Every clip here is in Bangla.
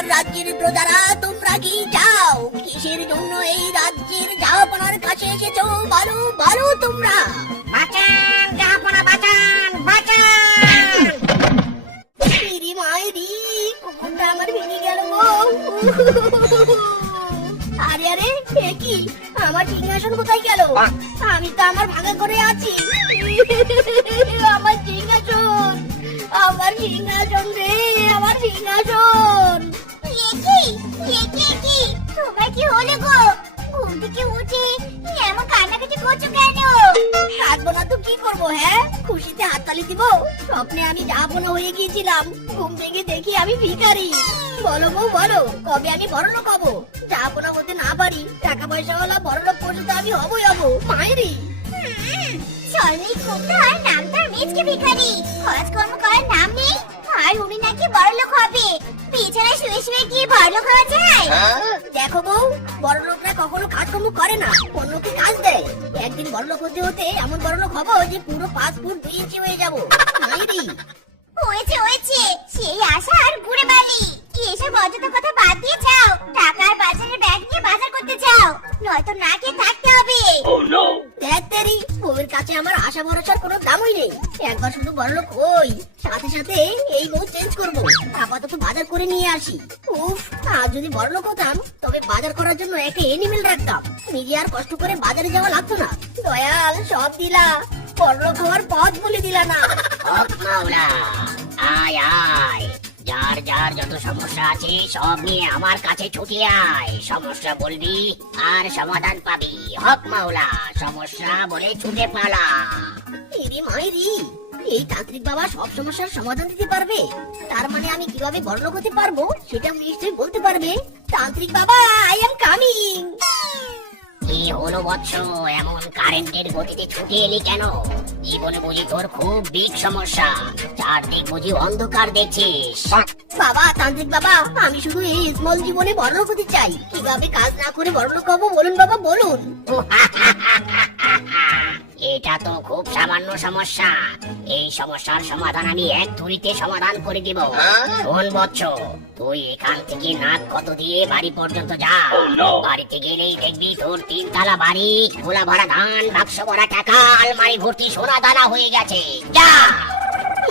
আমার রাজ্যের প্রজারা, তোমরা কি চাও? কিসের জন্য এই রাজ্যের জাহাপনার কাছে এসেছো? বলো বলো তোমরা। বাঁচান জাহাপনা, বাঁচান বাঁচান। ইরি মাইরি, কোমরটা আমার ভেঙে গেল গো। আরে আরে, এ কি? আমার সিংহাসন কোথায় গেল? আমি তো আমার ভাগা করে আছি। আমার সিংহাসন, আমার সিংহাসন রে, আমার সিংহাসন। কি তোমার কি হলো গো? ঘুম থেকে উঠে এমন কান্নাকাটি করছো কেন? কাঁদবো না তো কি করবো? হ্যাঁ, খুশিতে হাততালি দিব? স্বপ্নে আমি জাহাপনা হয়ে গিয়েছিলাম, ঘুম থেকে দেখি আমি ভিখারি। বলো বউ বলো, কবে আমি বড়লোক হবো? জাহাপনা হতে না পারি, টাকা পয়সাওয়ালা বড়লোক পর্যন্ত আমি হবই হবো। মায়েরি চলনি খুব তার নাম তার মেজকে ভিখারি, কাজকর্ম করার নাম নেই। আর উনি নাকি বড়লোক হবে। বিছানায় শুয়ে শুয়ে কি বড়লোক হওয়া যায়? দেখো বউ, বড়লোকরা কখনো কাজকর্ম করে না, অন্যকে কাজ দেয়। একদিন বড়লোক হতে হতে এমন বড়লোক হবো যে পুরো 5 ফুট 2 ইঞ্চি হয়ে যাবো। মায়েরি হয়েছে সেই আশা আর ঘুরে বালি। এসব অযথা কথা বাদ দিয়ে যাও, টাকা আর বাজারের ব্যাগ নিয়ে বাজার করতে যাও, নয়তো না খেয়ে থাকতে হবে। দেখ তেরি, বউয়ের কাছে আমার আশা ভরসার কোনো দামই নেই। একবার শুধু বড়লোক হই, সাথে সাথে এই বউ চেঞ্জ করবো। আপাতত বাজার করে নিয়ে আসি। উফ, আজ যদি বড়লোক হতাম তবে বাজার করার জন্য একটা এনিমেল রাখতাম, নিজে আর কষ্ট করে বাজারে যাওয়া লাগতো না। দয়াল, সব দিলা, বড়লোক হওয়ার পথ বলে দিলা না। হক মাওলা, আয় আয়, যার যার যত সমস্যা আছে সব নিয়ে আমার কাছে ছুটে আয়। সমস্যা বলবি আর সমাধান পাবি। হক মাওলা, সমস্যা বলে ছুটে পালা। ইরি মাইরি, এই তান্ত্রিক বাবা সব সমস্যার সমাধান দিতে পারবে? তার মানে আমি কিভাবে বড়লোক হতে পারবো সেটা নিশ্চয়ই বলতে পারবে। তান্ত্রিক বাবা, আই এম কামিং। কি হলো বৎস, এমন কারেন্টের গতিতে ছুটে এলি কেন? জীবনে বুঝি তোর খুব বিগ সমস্যা, চারদিক বুঝি অন্ধকার দেখছিস। বাবা, তান্ত্রিক বাবা, আমি শুধু এই স্মল জীবনে বড়লোক হতে চাই। কিভাবে কাজ না করে বড়লোক হবো বলুন বাবা, বলুন। এটা তো খুব সামান্য সমস্যা। এই সমস্যার সমাধান আমি এক তুড়িতে সমাধান করে দিব। শোন বৎস, তুই এখান থেকে নাক কত দিয়ে বাড়ি পর্যন্ত যা। বাড়িতে গেলেই দেখবি তোর 3 তলা বাড়ি, গোলা ভরা ধান, বাক্স ভরা টাকা, আলমারি ভর্তি সোনা দানা হয়ে গেছে। যা।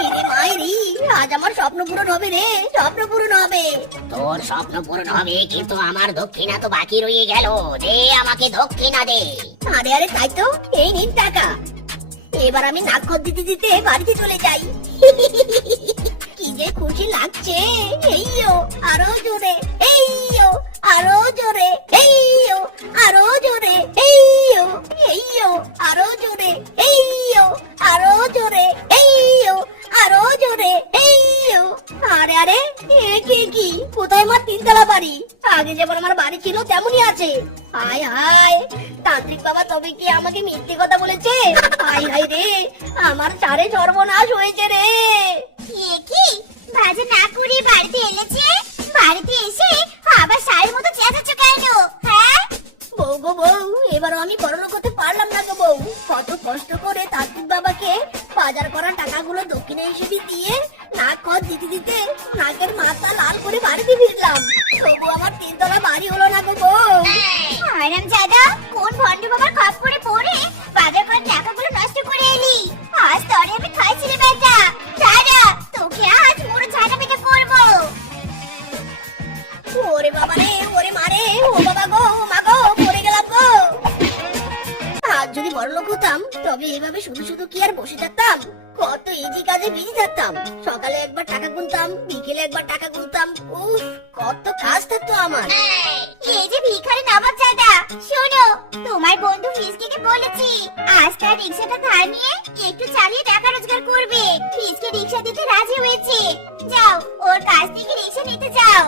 ইরে মাইরি, আজ আমার স্বপ্ন পূরণ হবে রে, স্বপ্ন পূরণ হবে। তোর স্বপ্ন পূরণ হবে, কিন্তু আমার দক্ষিণা তো বাকি রয়ে গেল। দে আমাকে দক্ষিণা দে। আরে আরে, তাই তো, এই নিন টাকা। এবার আমি নাক্ষর দিতে দিতে বাড়িতে চলে যাই। কি যে খুশি লাগছে। এইও, আরো জোরে, এইও, আরো জোরে, এইও, আরো জোরে, এইও, এইও, আরো জোরে, এইও, আরো জোরে, এইও, আরো জোরে, এইও। আরে আরে, এ কি কোথায় আমার 3 তলা বাড়ি? আগে যেমন আমার বাড়ি ছিল তেমনই আছে। হায় হায়, তান্ত্রিক বাবা তবে কি আমাকে মিথ্যে কথা বলেছে? হায় হায় রে, আমার চারে সর্বনাশ হয়েছে রে। কি বাজে না করে বাড়িতে এনেছে? বাড়িতে এসে আবার সারের মতো চেঁচাচ্ছ কেন? হ্যাঁ বউ গো বউ, এবারও আমি বড়লোক হতে পারলাম না গো বউ। কত কষ্ট করে তান্ত্রিক বাবাকে বাজার করার টাকাগুলো দক্ষিণে হিসেবে দিয়ে নাক খত দিতে দিতে নাকের মাথা লাল করে বাড়িতে ফিরলাম, তবু আমার 3 তলা বাড়ি হলো না গো বউ। আরাম জাদা, কোন ভন্ড বাবার খপ্পরে পড়ে বাজার করার টাকাগুলো নষ্ট করে এলি? আজ তরে আমি খাইছি রে বেটা। দাদা, তোকে আজ পুরো ঝাঁটা পেটা করবো। ওরে বাবা রে, ওরে মারে, ও বাবা গো, ও মা গো, পড়ে গেলাম গো। আজ যদি বড়লোক হতাম তবে এভাবে শুধু শুধু কি আর বসে থাকতাম? কত ইজি কাজে বিজি থাকতাম। সকালে একবার টাকা গুনতাম, বিকেলে একবার টাকা গুনতাম। উফ, কত কাজ থাকতো আমার। এই যে ভিখারি নবাব জাদা, শোনো, তোমার বন্ধু ফিসকে বলেছি আজ তার রিক্সাটা ধার নিয়ে একটু চালিয়ে টাকা রোজগার করবে। ফিসকে রিক্সা দিতে রাজি হয়েছে। যাও, ওর কাছ থেকে রিক্সা নিতে যাও।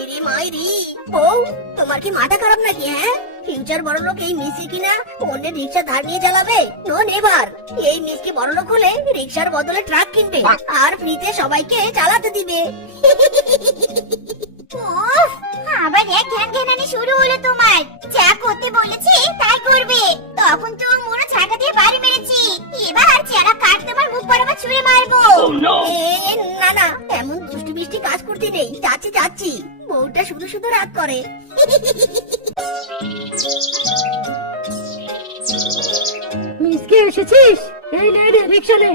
ইরে মাইরি, বউ তোমার কি মাথা খারাপ নাকি? হ্যাঁ, ফিউচার বড়লোক এই মিসি কিনা অন্যের রিক্সা ধার নিয়ে চালাবে? No never. এই মিসকি বড়লোক হলে রিক্সার বদলে ট্রাক কিনবে আর ফ্রিতে সবাইকে চালাতে দিবে। উফ, আবার এক ঘ্যানঘ্যানানি শুরু হলো তোমার। যা করতে বলেছি তাই করবে। তখন তো মুড়ো ঝাঁটা দিয়ে বাড়ি মেরেছি, এবার চেরা কাট তোমার মুখ বরাবর ছুঁড়ে মারবো। না না, এমন দুষ্টু মিষ্টি কাজ করতে নেই। যাচ্ছি যাচ্ছি। যাচ্ছি, বউটা শুধু শুধু রাগ করে। মিসকে এসেছিস? এই নে রে রিক্সা নে।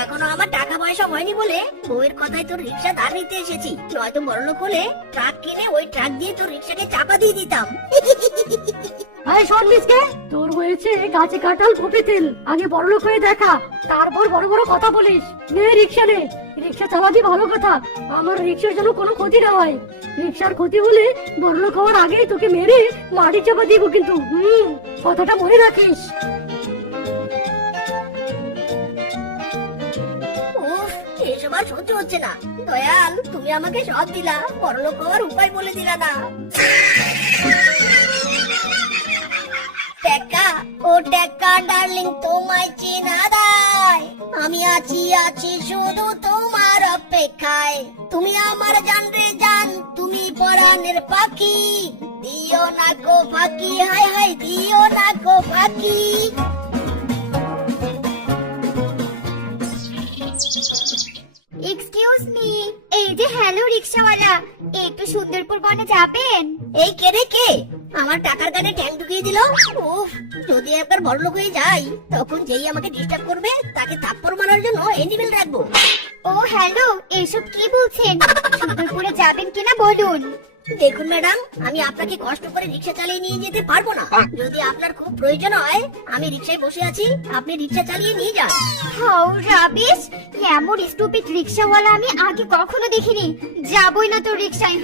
এখনো আমার টাকা পয়সা হয়নি বলে বউয়ের কথায় তোর রিক্সা ধার নিতে এসেছি, নয়তো বড়লোক হলে ট্রাক কিনে ওই ট্রাক দিয়ে তোর রিক্সাকে চাপা দিয়ে দিতাম। আয় শোন মিসকে, তোর হয়েছে গাছে কাঁঠাল ফুটে তেল, আগে বড়লোক হয়ে দেখা, তারপর বড় বড় কথা বলিস। নে রিক্সা নে, রিক্সা চালাবি ভালো কথা, আমার রিক্সার যেন কোনো ক্ষতি না হয়। রিক্সার ক্ষতি হলে বড়লোক হওয়ার আগেই তোকে মেরে মাটি চাপা দিব কিন্তু। কথাটা মনে রাখিস। উফ, এসব আর সহ্য হচ্ছে না। দয়াল, তুমি আমাকে সব দিলা, বড়লোক হওয়ার উপায় বলে দিলা না। টেক্কা, ও টেক্কা ডার্লিং, তোমায় চেনা দায়, আমি আছি আছি শুধু তোমার অপেক্ষায়। তুমি আমার জান রে জান, তুমি পরাণের পাখি, দিও না গো ফাঁকি, হায় হায় দিও না গো ফাঁকি। এক্সকিউজ মি, এই যে হ্যালো রিক্সাওয়ালা, একটু সুন্দরপুর বনে যাবেন? এই কে রে কে? আমার টাকার কানে ট্যাং ঢুকিয়ে দিল। উফ, যদি একবার বড়লোক হয়ে যাই, তখন যেই আমাকে ডিস্টার্ব করবে তাকে থাপ্পড় মারার জন্য এনিমেল রাখবো। ও হ্যালো, এসব কি বলছেন? সুন্দরপুরে যাবেন কিনা বলুন। দেখুন ম্যাডাম, আমি আপনাকে কষ্ট করে রিক্সা চালিয়ে নিয়ে যেতে পারবো না। যদি আপনার খুব প্রয়োজন হয়, আমি রিক্সায় বসে আছি, আপনি রিক্সা চালিয়ে নিয়ে যান। হাউ রাবিশ, এমন স্টুপিড রিক্সাওয়ালা আমি আগে কখনো দেখিনি। যাবই না তো রিক্সায়।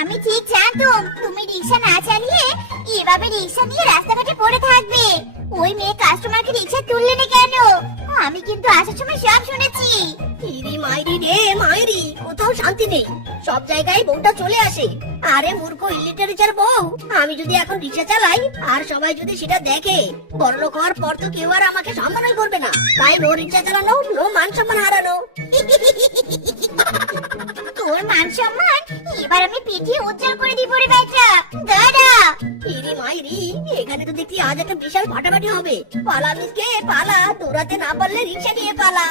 আমি ঠিক জানতাম তুমি রিক্সা না চালিয়ে এভাবে রিক্সা নিয়ে রাস্তাঘাটে পড়ে থাকবে। ওই মেয়ে কাস্টমারকে রিক্সা তুললে না কেন? আমি কিন্তু আসার সময় সব শুনেছি। ইরি মাইরি রে মাইরি, কোথাও শান্তি নেই, সব জায়গায় বউটা চলে আসে। আরে মূর্খ ইলিটারেচার বউ, আমি যদি এখন রিক্সা চালাই আর সবাই যদি সেটা দেখে, বড়লোক হওয়ার পর তো কেউ আর আমাকে সম্মানই করবে না। তাই নো রিক্সা চালানো, নো মান সম্মান হারানো। তোর মান সম্মান এবার আমি পিঠিয়ে উজ্জ্বল করে দিব রে বেটা। দাঁড়া। ইরি মাইরি, এখানে তো দেখি আজ একটা বিশাল ফাটাফাটি হবে। পালা মিসকে পালা, দৌড়াতে না পারলে রিক্সা নিয়ে পালা।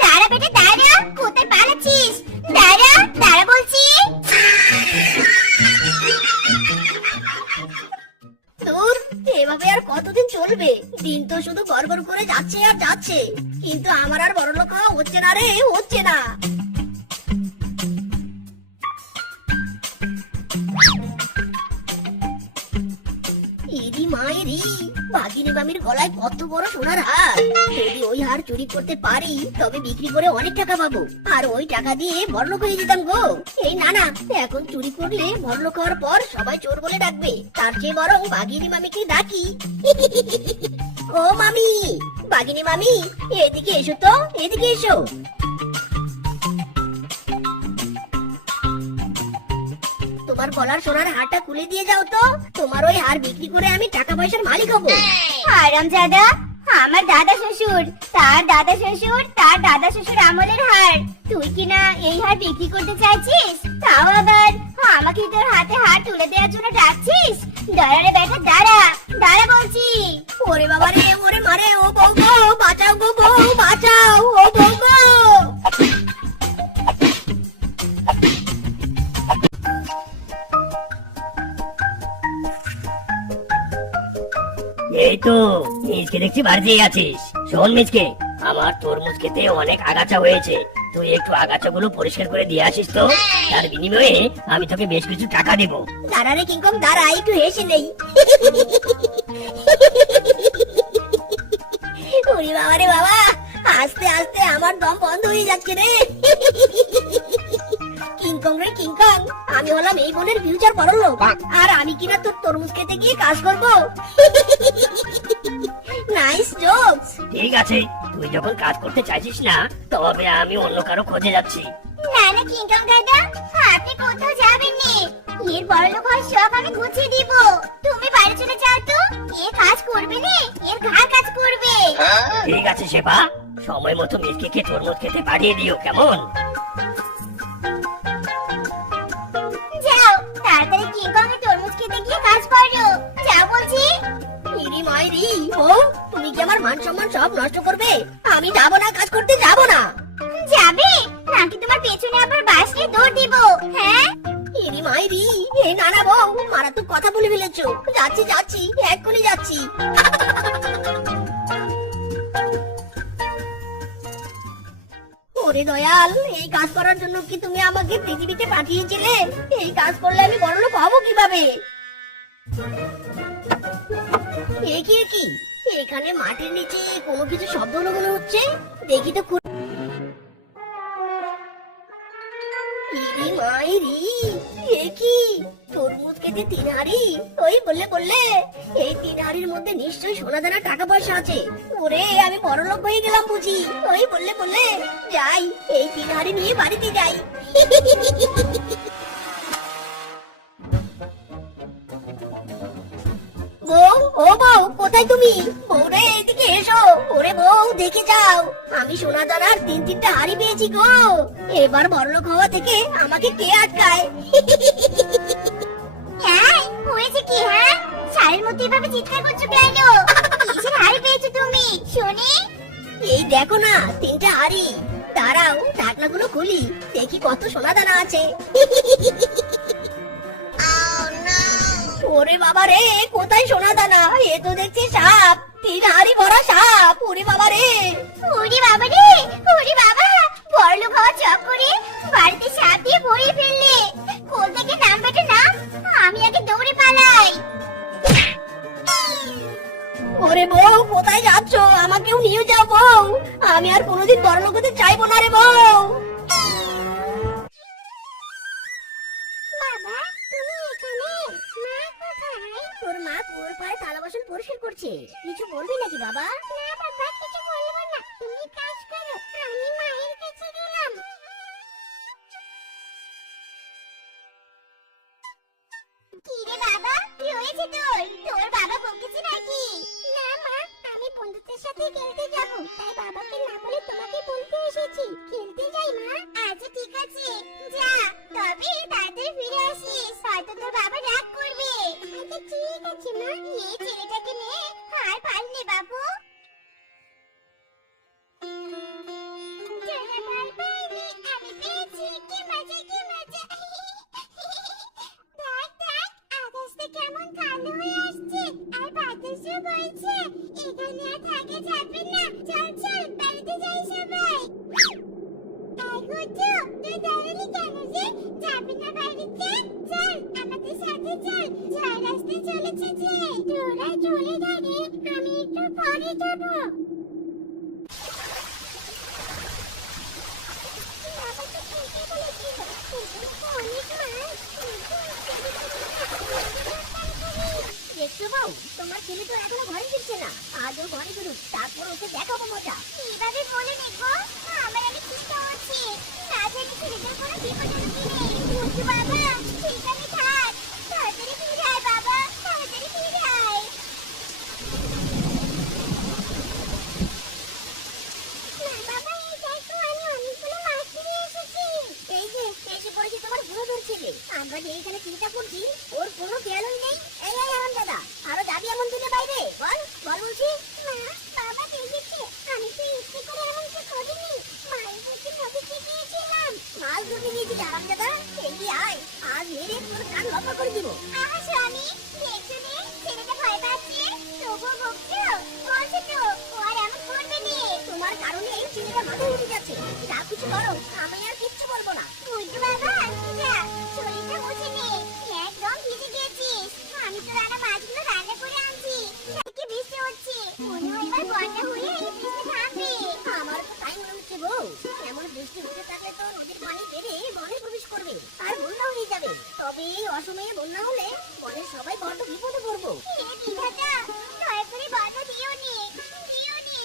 দাঁড়া বেটা দাঁড়া, কোথায় পালাচ্ছিস? দাঁড়া দাঁড়া বলছি। দূর, এভাবে আর কতদিন চলবে? দিন তো শুধু গড়গড় করে যাচ্ছে আর যাচ্ছে, কিন্তু আমার আর বড়লোক হওয়া হচ্ছে না রে, হচ্ছে না। ইরি মাইরি, বাঘিনী মামির গলায় কত বড় সোনার হার। যদি ওই হার চুরি করতে পারি, তবে বিক্রি করে অনেক টাকা পাবো, আর ওই টাকা দিয়ে বড়লোক হয়ে যেতাম গো। এই না না, এখন চুরি করলে বড়লোক হওয়ার পর সবাই চোর বলে ডাকবে, তার চেয়ে বরং বাঘিনী মামিকে ডাকি। ও মামি, বাঘিনী মামি, এদিকে এসো তো, এদিকে এসো। তোমার গলার সোনার হারটা খুলে দিয়ে যাও তো, তোমার ওই হার বিক্রি করে আমি টাকা পয়সার মালিক হবো। হারামজাদা, আমার দাদা শ্বশুর, তার দাদা শ্বশুর, তার দাদা শ্বশুর আমলের হার, তুই কিনা এই হার বিক্রি করতে চাইছিস? তাও আবার আমাকে তোর হাতে হার তুলে দেওয়ার জন্য ডাকছিস? দাঁড়া রে বেটা দাঁড়া, দাঁড়া বলছি। ওরে বাবা রে, ওরে মারে, ও বউ গো, বাঁচাও গো বউ, বাঁচাও, ও বউ গো। এই তো মিচকে দেখছি বাড়িতেই আছিস। শোন মিচকে, আমার তরমুজ খেতে অনেক আগাছা হয়েছে, তুই একটু আগাছাগুলো পরিষ্কার করে দিয়ে আসিস তো। তার বিনিময়ে আমি তোকে বেশ কিছু টাকা দেব। দাঁড়া রে কিংকং, দাঁড়া, একটু হেসে নেই। ওরে বাবা রে বাবা, আস্তে আস্তে আমার দম বন্ধ হয়ে যাচ্ছে রে। কিংকং রে কিংকং, আমি হলাম এই বোনের ফিউচার বড়লোক, আর আমি কিনা তোর তরমুজ খেতে গিয়ে কাজ করবো। Nice jokes. ঠিক আছে, তুই যখন কাজ করতে চাইছিস না, তবে আমি অন্য কারো খোঁজে যাচ্ছি। না না কিংকং দাদা, আপনি কোথাও যাবেন নি, এর বড়লোক হওয়ার শখ আমি গুছিয়ে দিব। তুমি বাড়ি চলে যাও তো, এ কাজ করবে না, এর ঘাড় কাজ করবে। ঠিক আছে শেফা, সময় মতো মিচকে তরমুজ খেতে পাঠিয়ে দিও, কেমন? যাও তাড়াতাড়ি কিংকং এর তরমুজ খেতে গিয়ে কাজ করো, যাও বলছি। ইরি মাইরি, ও তুমি কি আমার মান সম্মান সব নষ্ট করবে? আমি যাব না, কাজ করতে যাব না। যাবে নাকি তোমার পেছনে আবার বাস নিয়ে দৌড় দিব? হ্যাঁ ইরি মাইরি, এ নানা বউ মারাত্মক কথা বলে ফেলেছো। যাচ্ছি যাচ্ছি, এক্ষুনি যাচ্ছি। ওরে দয়াল, এই কাজ করার জন্য কি তুমি আমাকে পৃথিবীতে পাঠিয়েছিলে? এই কাজ করলে আমি বড়লোক হবো কিভাবে? এ কি এ কি? এখানে মাটির নিচে কোনো কিছু শব্দ হলো মনে হচ্ছে। দেখি তো ইরি মাইরি, এ কি? তরমুজ খেতে 3 হাড়ি? ওই বললে এই 3 হাড়ির মধ্যে নিশ্চয়ই সোনা দানা টাকা পয়সা আছে। ওরে আমি বড়লোক হয়ে গেলাম বুঝি। ওই বললে যাই, এই 3 হাড়ি নিয়ে বাড়িতে যাই। বউ, ও বউ, কোথায় তুমি? বউরে এদিকে এসো। ওরে বউ দেখে যাও, আমি সোনা দানার 3-3টা হাড়ি পেয়েছি গো। এবার বড়লোক হওয়া থেকে আমাকে কে আটকায়? হ্যাঁ হয়েছে কি? হ্যাঁ শাড়ির মধ্যে এভাবে চিৎকার করছো কেন? কিসের হাড়ি পেয়েছো তুমি শুনি? এই দেখো না 3টা হাড়ি। দাঁড়াও ঢাকনাগুলো খুলি, দেখি কত সোনা দানা আছে। ওরে বাবা রে, কোথায় সোনা দানা? এ তো দেখছি সাপ, 3 হাড়ি ভরা সাপ। ওরে বাবা রে, ওরে বাবা রে, ওরে বাবা, বড়লোক হওয়ার চক্করে বাড়িতে সাপ দিয়ে ভরিয়ে ফেললে। কোল থেকে নাম বেটে নাম, আমি আগে দৌড়ে পালাই। ওরে বউ কোথায় যাচ্ছ? আমাকেও নিয়ে যাও বউ, আমি আর কোনোদিন বড়লোক হতে চাইবো না রে বউ। বাবা তুমি এখানে? মা কোথায়? তোর মা কুয়োর পাড়ে থালা বাসন পরিষ্কার করছে। কিছু বলবি নাকি বাবা? না বাবা কিছু বলবো না, তুমি কাজ করো, আমি মায়ের কাছে গেলাম। কি রে বাবা, কি হয়েছে তোর? তোর বাবা বকেছে নাকি? না মা, আমি বন্ধুদের সাথে খেলতে যাব, তাই বাবাকে না বলে তোমাকে বলতে এসেছি। খেলতে যাই মা? আচ্ছা ঠিক আছে যা, তবে তাড়াতাড়ি ফিরে আসিস, হয়তো তোর বাবা রাগ করবে। আচ্ছা ঠিক আছে মা। এই ছেলেটাকে নিয়ে আর পারলে বাবু। জয়া বল পাইনি, আমি পেয়েছি, কি মজা কি মজা। দেখ দেখ আকাশটা কেমন কালো হয়ে আসছে, আর বাতাসও বইছে। এখানে আর থাকা যাবে না, চল চল বাড়িতে যাই সবাই। এই গুড্ডু, তুই দাঁড়ালি কেন রে? যাবি না বাড়িতে? চল আমাদের সাথে চল, জয় রাস্তায় চলেছে যে। তোরা চলে যাবে, আমি একটু পরে যাবো। বাবা তো ঠিকই বলেছিল, এখানে তো অনেক মাছ। দেখছো বউ, তোমার ছেলে তো এখনো ঘরে ফিরছে না। আজও ঘরে ফিরুক, তারপর ওকে দেখাবো মজা। এইভাবে বলে নেবো, আমার অনেক চিন্তা হচ্ছে। না জানি ছেলেদের কোনো বিপদ ঢুকি নেই। বুঝু বাবা সেখানে থাক, তাড়াতাড়ি ফিরে আয় বাবা, তাড়াতাড়ি ফিরে আয়। না বাবা, এই দেখো আমি অনেকগুলো মাছ নিয়ে এসেছি। এই যে এসে পড়েছে তোমার বুড়ো ছেলে। আমরা যে এইখানে চিন্তা করছি, ওর কোনো খেয়ালই নেই। এই এই আরাম দাদা, আরো যাবি এমন দিনে বাইরে? বল বল বলছি। মা বাবা দেখেছে, আমি তো ইচ্ছে করে এমন কিছু করিনি। মায়ের কাছে নদীতে গিয়েছিলাম। মাছ ধরতে গিয়েছিস আরাম দাদা? এগিয়ে আয়, আজ মেরে তোর কান লম্বা করে দিব। আহা স্বামী, দেখছো নে ছেলেটা ভয় পাচ্ছে, তবুও বকছো। বলছে তো ও আর এমন করবে নে। তোমার কারণে এই ছেলেটা মাথায় উঠে যাচ্ছে। যা কিছু করো, আমি আর কিচ্ছু বলবো না। বুঝু বাবা যা, শরীরটা মুছে নে, একদম ভিজে গেছিস। আমি তো রান্না মাছগুলো রান্না করে আনছি, কি বৃষ্টি হচ্ছে, মনে হয় এবার বন্যা হয়ে এই বৃষ্টি থামবে। আমার তো তাই মনে হচ্ছে বউ। এমন বৃষ্টি হতে থাকলে তো নদীর পানি বেড়ে বনে প্রবেশ করবে আর বন্যা হয়ে যাবে। তবে এই অসময়ে বন্যা হলে বনের সবাই বড্ড বিপদে পড়বো। হে বিধাতা, দয়া করে বাধা দিও নে, দিও নে।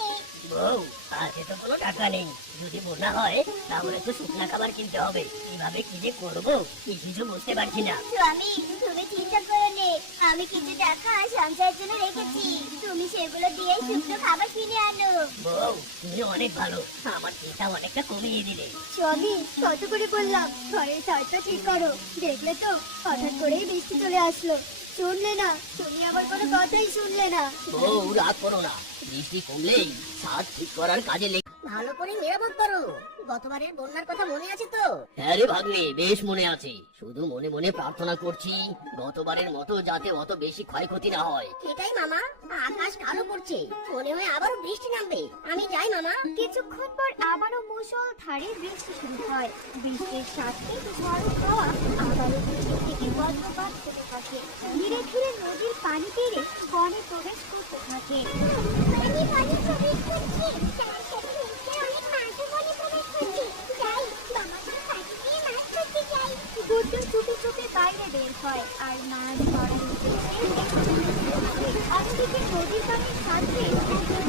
বউ, হাতে তো কোনো টাকা নেই। যদি বন্যা হয় তাহলে তো শুকনা খাবার কিনতে হবে। কিভাবে কি যে করবো কিছু বুঝতে পারছি না। স্বামী তুমি চিন্তা করো নে, আমি কিছু টাকা সঞ্চয়ের জন্য রেখেছি, তুমি সেগুলো দিয়ে শুকনো খাবার কিনে আনো। বউ তুমি অনেক ভালো, আমার চিন্তা অনেকটা কমিয়ে দিলে। স্বামী কত করে বললাম ঘরের ছাদটা ঠিক করো, দেখলে তো হঠাৎ করেই বৃষ্টি চলে আসলো। শুনলে না, তুমি আমার কোনো কথাই শুনলে না। বউ রাগ করো না, বৃষ্টি কমলেই ছাদ ঠিক করার কাজে ভালো করে মেরামত করো। গতবারের বন্যার কথা মনে আছে তো? হ্যাঁ রে ভাগ্নে, বেশ মনে আছে। শুধু মনে মনে প্রার্থনা করছি গতবারের মতো যাতে অত বেশি ক্ষয়ক্ষতি না হয়। এটাই মামা, আকাশ কালো করছে, মনে হয় আবারও বৃষ্টি নামবে। আমি যাই মামা। কিছুক্ষণ পর আবারও মুষলধারে বৃষ্টি শুরু হয়। বৃষ্টির সাথে ঝড় হাওয়া আবারও বৃষ্টি থেকে বজ্রপাত হতে থাকে। ধীরে ধীরে নদীর পানি বেড়ে বনে প্রবেশ করতে থাকে। গুড্ডু চুপি চুপি বাইরে বের হয় আর মাছ ধরার অন্যদিকে নদীর পানির সাথে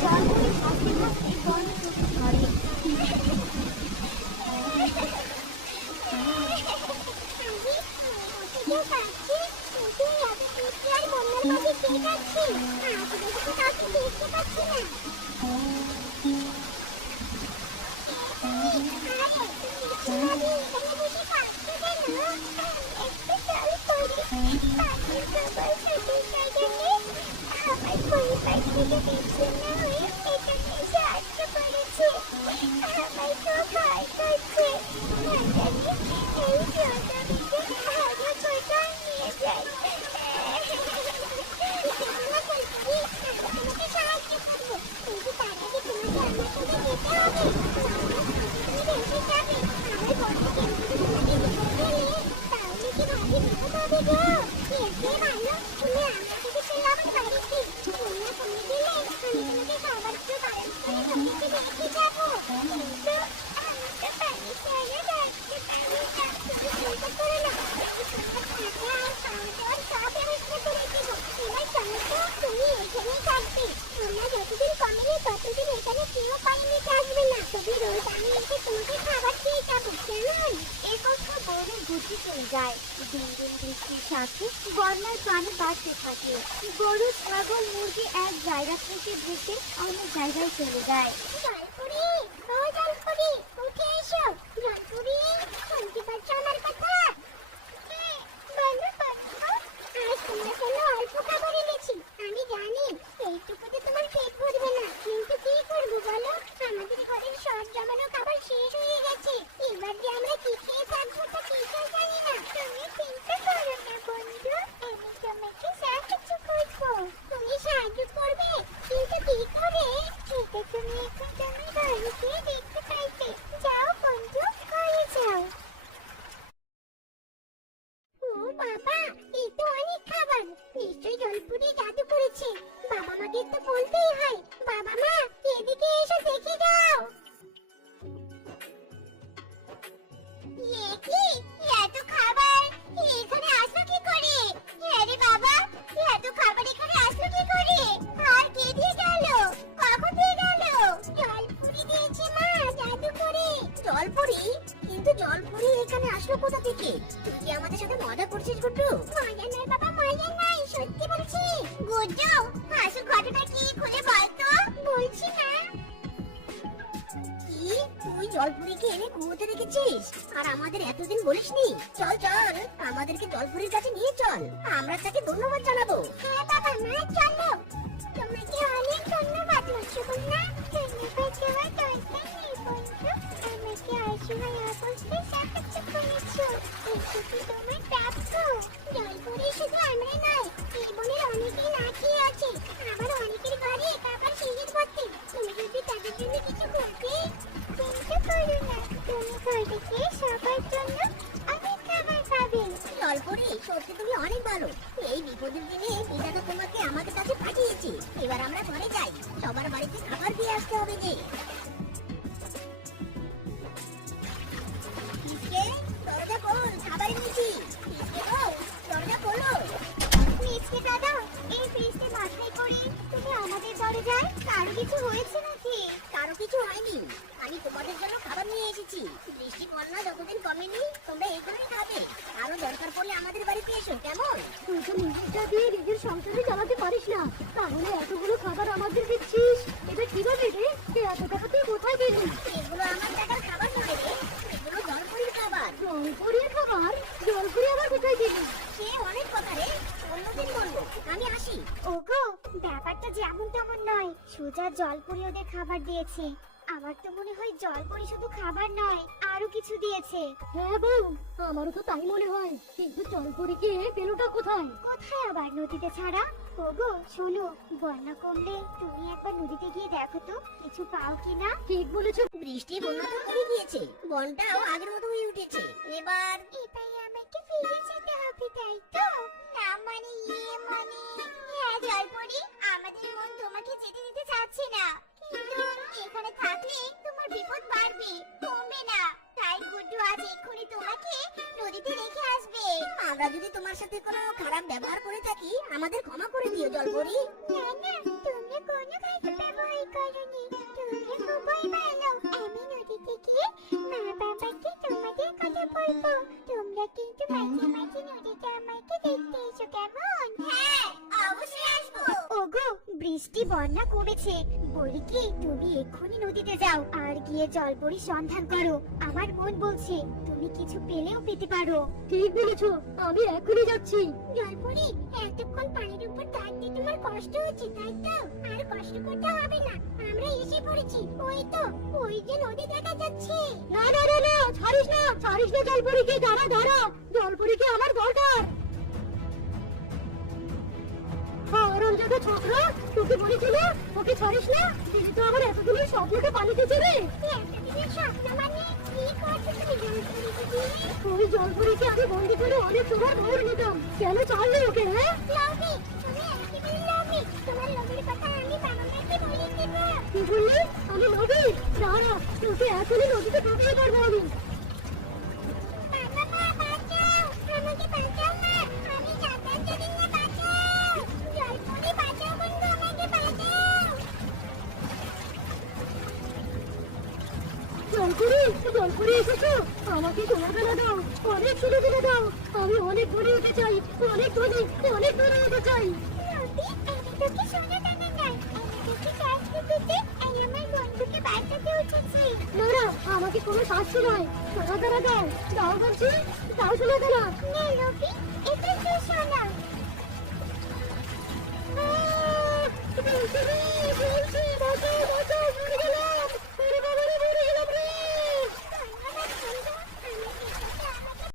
জল করে ভাসতে ভাসতে বনে প্রবেশ করে। দিন দিন বৃষ্টির সাথে বন্যার পানি বাড়তে থাকে। গরু ছাগল মুরগি এক জায়গা থেকে ভেসে অন্য জায়গায় চলে যায়। জলপুরি, ও জলপুরি, উঠে এসো। জলপুরি, শুনতে পাচ্ছ আমার কথা? বলো বলো, আজ তোমার জন্য অল্প খাবার এনেছি। আমি জানি এইটুকুতে তোমার পেট ভরবে না, কিন্তু কি করবো বলো? আমাদের ঘরের সব জমানো খাবার শেষ হয়ে গেছে। এবার যে আমরা কি খেয়ে থাকবো তা ঠিকই জানি না। তুমি চিন্তা করো না বন্ধু, আমি তোমাকে সাহায্য করবো। তুমি সাহায্য করবে, কিন্তু কি করে? এটা তুমি এখন তোমার ঘরে গিয়ে দেখতে পাইবে। যাও বন্ধু, ঘরে যাও। ও বাবা, এই তো অনেক খাবার। নিশ্চয়ই জলপুরি জাদু করেছে। বাবা মাকে তো বলতেই হয়। বাবা মা, এদিকে এসে দেখে যাও। কি এত খাবার এখানে আসলো কি করে? আরে বাবা, এত খাবার এখানে আসলো কি করে? আর কে দিয়ে গেল? কখন দিয়ে গেল? জলপুরি দিয়েছে মা, জাদু করে। জলপুরি? কিন্তু জলপুরি এখানে আসলো কোথা থেকে? তুই কি আমাদের সাথে মজা করছিস গুড্ডু? মজা নয় বাবা, মজা নয়, সত্যি বলছি। গুড্ডু, আসল ঘটনা কি খুলে বল তো। বলছি না। কি, তুই জলপুরিকে এনে কুয়োতে রেখেছিস আর আমাদের এতদিন বলিসনি? চল চল, আমাদেরকে জলপুরির কাছে নিয়ে চল, আমরা তাকে ধন্যবাদ জানাবো। হ্যাঁ বাবা মা, চলো। তোমাকে অনেক ধন্যবাদ মৎস্যকন্যা। ধন্যবাদ দেওয়ার দরকার নেই বন্ধু, আমাকে অসহায় অবস্থায় সাহায্য করেছো। এইটুকু তোমার প্রাপ্য। জলপুরি শুধু আমরা নয়, এই বনের অনেকেই না খেয়ে আছে। আবার অনেকের ঘরে খাবার শেষের পথে। তুমি যদি তাদের জন্য কিছু করবে, চিন্তা করো না, তুমি ঘরে গিয়ে সবার জন্য অনেক খাবার পাবে। জলপুরি, সত্যি তুমি অনেক ভালো। এই বিপদের দিনে বিধাতা তোমাকে আমাদের কাছে পাঠিয়েছে। এবার আমরা ঘরে যাই, সবার বাড়িতে খাবার দিয়ে আসতে হবে যে। পিসকে, দরজা খোল, খাবার এনেছি। পিসকে গো, দরজা খোলো। মিষ্টি দাদা, এই বৃষ্টি মাথায় করে তুমি আমাদের দরজায় কারো কিছু হয়েছে নাকি? কারো কিছু হয়নি, খালি আমি তোমাদের জন্য খাবার নিয়ে এসেছি। বৃষ্টি বন্যা যতদিন কমেনি তোমরা এগুলোই খাবে। আরো দরকার পড়লে আমাদের বাড়িতে এসো, কেমন? তুই তো নিজেরটা দিয়ে নিজের সংসারে চালাতে পারিস না, তাহলে এতগুলো খাবার আমাদের দিচ্ছিস? এটা কিভাবে রে? এত টাকা তুই কোথায় পেলি? এগুলো আমার টাকার খাবার নয় রে, এগুলো জলপরির খাবার। জলপুরির খাবার? জলপুরি আবার কোথায় পেলি? সে অনেক কথা রে, অন্যদিন বলবো। আমি আসি। ওগো, ব্যাপারটা যেমন তেমন নয়, সোজা জলপরি ওদের খাবার দিয়েছে। আমার তো মনে হয় জলপরি শুধু খাবার নয়, আরো কিছু দিয়েছে। হ্যাঁ বউ, আমারও তো তাই মনে হয়, কিন্তু জলপুরিকে পেলোটা কোথায়? কোথায় আবার, নদীতে ছাড়া? ওগো শোনো, বন্যা কমলে তুমি একবার নদীতে গিয়ে দেখো তো কিছু পাও কিনা। ঠিক বলেছো। বৃষ্টি বন্যা তো কমে গিয়েছে, বনটাও আগের মতো হয়ে উঠেছে। এবার এটাই আমাকে ফিরে যেতে হবে, তাই তো? না মানে মানে হ্যাঁ জলপরি, আমাদের মন তোমাকে যেতে দিতে চাচ্ছে না, কিন্তু এখানে থাকলে তোমার বিপদ বাড়বে, কমবে না। তাই গুড্ডু আজ এক্ষুনি তোমাকে নদীতে রেখে আসবে। আমরা যদি তোমার সাথে কোনো খারাপ ব্যবহার করে থাকি আমাদের ক্ষমা করে দিও জলপরি। না না, তুমি কোনো খারাপ ব্যবহার করনি, তুমি খুবই ভালো। আমি নদীতে গিয়ে মা বাবাকে তোমাদের কথা বলবো। তোমরা কিন্তু মাঝে মাঝে নদীতে আমাকে দেখতে এসো, কেমন? হ্যাঁ, অবশ্যই আসবো। ওগো, বৃষ্টি বন্যা কমেছে, বলি কি তুমি এক্ষুনি নদীতে যাও আর গিয়ে জলপরির সন্ধান করো। আমার মন বলছে তুমি কিছু পেলেও পেতে পারো। ঠিক বলেছো, আমি এখনই যাচ্ছি। জলপরি, এতক্ষণ পানির উপর দাঁড়িয়ে তোমার কষ্ট হচ্ছে, তাই তো? আর কষ্ট করতে হবে না, আমরা এসে পড়েছি। ওই তো, ওই যে নদী দেখা যাচ্ছে। না না না না, ছাড়িস না, ছাড়িস না জলপুরিকে। দাঁড়া দাঁড়া, জলপুরিকে আমার দরকার। আরামজাদা ছোকরা, তোকে বলেছি না ওকে ছাড়িস না, দিদি তো আমার এতদিনের স্বপ্নকে পালিতে ছেড়ে। একটা দিনের স্বপ্ন মানে কি করছো তুমি জলপরিকে দিয়ে? ওই জলপুরিকে আমি বন্দি করে অনেক তোমার ধরে নিতাম, কেন ছাড়লে ওকে? হ্যাঁ লাভি, তুমি একেবারে লাভি। তোমার লোভের কথা আমি বাবা মাকে বলে দেব। কি বললি? আমি নদী? দাঁড়া, তোকে এখনই নদীতে ঢুকিয়ে পারবো আমি। বাবা মা, বাঁচাও, আমাকে বাঁচাও মা, আমি সাঁতার জানি না, বাঁচাও। জলপরি বাঁচাও বন্ধু, আমাকে বাঁচাও। জলপুরি, জলপুরি এসেছো? আমাকে তোমার বেলা দাও, অনেক সুযোগ দিলে দাও। আমি অনেক দূরে উঠে চাই, অনেক দূরে, অনেক দূরে উঠে চাই। রবি, আমি তোকে সোনা দানা নাই, আমি তোকে শাস্তি দিতে আর আমার বন্ধুকে বাঁচাতে উঠেছি। না না, আমাকে কোনো শাস্তি নয়, সোনা দানা দাও, দাও বলছি, দাও সোনা দানা। নে রবি, এটা তোর সোনা।